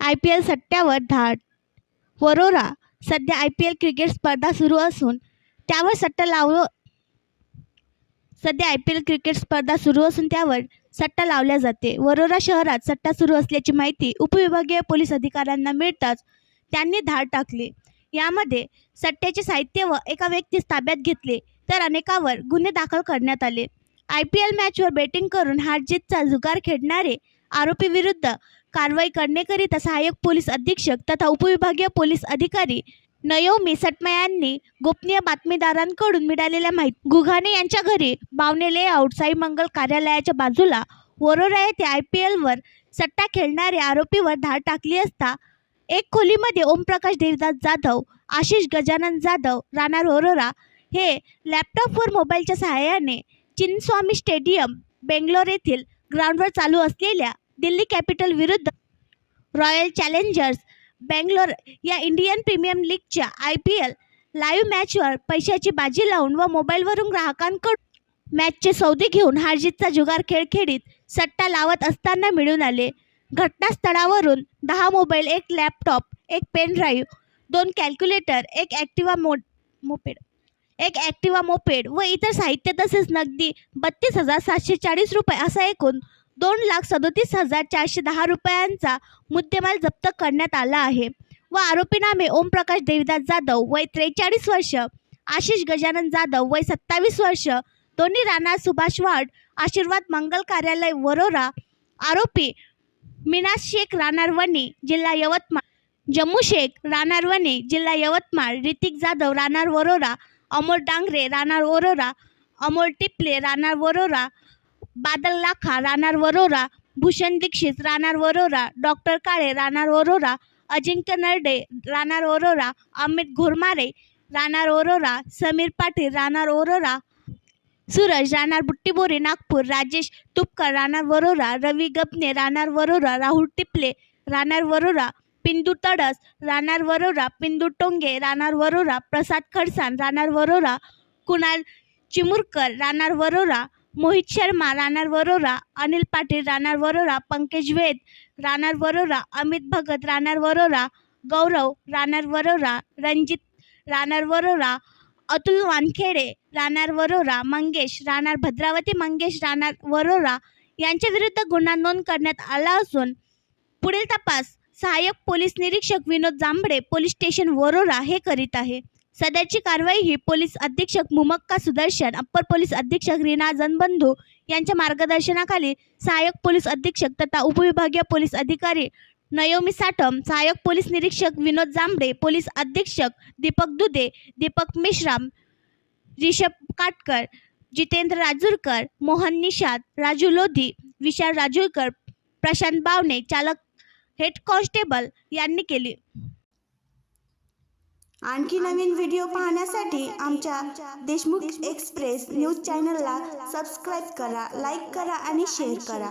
IPL सट्ट्यावर धाड. वरोरा. सध्या IPL cricket स्पर्धा सुरू असून त्यावर सट्टा लावल्या जाते. वरोरा शहरात सट्टा सुरू असल्याची माहिती उपविभागीय पोलीस अधिकाऱ्यांना मिळताच त्यांनी धाड टाकली. यामध्ये सट्ट्याचे साहित्य व एका व्यक्तीस ताब्यात घेतले तर अनेकांवर गुन्हे दाखल करण्यात आले. IPL मॅचवर बेटिंग करून हारजीतचा जुगार खेळणारे आरोपी विरुद्ध कारवाई करण्याकरिता सहाय्यक पोलीस अधीक्षक तथा उपविभागीय पोलीस अधिकारी नयोमी सटमा यांनी गोपनीय बातमीदारांकडून मिळालेल्या माहिती गुघाने यांच्या घरी बावणे लेआउट साई मंगल कार्यालयाच्या बाजूला वरोरा येथे IPLवर सट्टा खेळणाऱ्या आरोपीवर धाड टाकली असता एक खोलीमध्ये ओमप्रकाश देवदास जाधव, आशिष गजानन जाधव राहणार वरोरा हे लॅपटॉपवर मोबाईलच्या सहाय्याने चिन्नस्वामी स्टेडियम बेंगलोर येथील ग्राउंडवर चालू असलेल्या दिल्ली कॅपिटल विरुद्ध रॉयल चॅलेंजर्स बेंगलोर या इंडियन प्रीमियर लीगच्या IPL लाईव्ह मॅचवर पैशाची बाजी लावून व मोबाईलवरून ग्राहकांकडून मॅचचे सौदे घेऊन हारजीतचा जुगार खेळ खेळीत सट्टा लावत असताना मिळून आले. घटनास्थळावरून 10 mobile, 1 laptop, 1 pen drive, 2 calculator, एक ॲक्टिवा मोपेड व इतर साहित्य तसेच नगदी 32,740 रुपये असा एकूण 2,37,410 रुपयांचा मुद्देमाल जप्त करण्यात आला आहे व आरोपी नामे ओमप्रकाश देवदास जाधव वय 43 वर्ष, आशिष गजानन जाधव वय 27 वर्ष, दोन्ही राहणार सुभाष वार्ड, आशीर्वाद मंगल कार्यालय वरोरा. आरोपी मिनाज शेख राहणार वणी जिल्हा यवतमाळ, जम्मू शेख राहणार वणी जिल्हा यवतमाळ, ऋतिक जाधव राहणार वरोरा, अमोल डांगरे राहणार वरोरा, अमोल टिपले राहणार वरोरा, बादल लाखा राहणार वरोरा, भूषण दीक्षित राहणार वरोरा, डॉक्टर काळे राहणार वरोरा, अजिंक्य नरडे राहणार वरोरा, अमित घोरमारे राहणार वरोरा, समीर पाटील राहणार वरोरा, सूरज राहणार बुट्टीबोरी नागपूर, राजेश तुपकर राहणार वरोरा, रवी गबने राहणार वरोरा, राहुल टिपले राहणार वरोरा, पिंदू तडस राहणार वरोरा, पिंदू टोंगे राहणार वरोरा, प्रसाद खडसान राहणार वरोरा, कुणाल चिमुरकर राहणार वरोरा, मोहित शर्मा राहणार वरोरा, अनिल पाटील राहणार वरोरा, पंकज वेद राहणार वरोरा, अमित भगत राहणार वरोरा, गौरव राहणार वरोरा, रणजित राहणार वरोरा, अतुल वानखेडे राहणार वरोरा, मंगेश राहणार भद्रावती मंगेश राहणार वरोरा यांच्या विरुद्ध गुन्हा नोंद करण्यात आला असून पुढील तपास सहाय्यक पोलीस निरीक्षक विनोद जांभळे पोलीस स्टेशन वरोरा हे करीत आहे. सदरची कारवाई ही पोलीस अधीक्षक मुमक्का सुदर्शन, अप्पर पोलीस अधीक्षक रीना जनबंधू यांच्या मार्गदर्शनाखाली सहाय्यक पोलीस अधीक्षक तथा उपविभागीय पोलीस अधिकारी नयोमी साठम, सहाय्यक पोलीस निरीक्षक विनोद जांभळे, पोलीस अधीक्षक दीपक दुधे, दीपक मेश्राम, रिषभ काटकर, जितेंद्र राजूरकर, मोहन निषाद, राजू लोधी, विशाल राजूरकर, प्रशांत बावणे, चालक हेड कॉन्स्टेबल यांनी केली. आणखी नवीन व्हिडिओ पाहण्यासाठी आमच्या देशमुख एक्सप्रेस न्यूज चॅनलला सबस्क्राईब करा, लाईक करा आणि शेअर करा.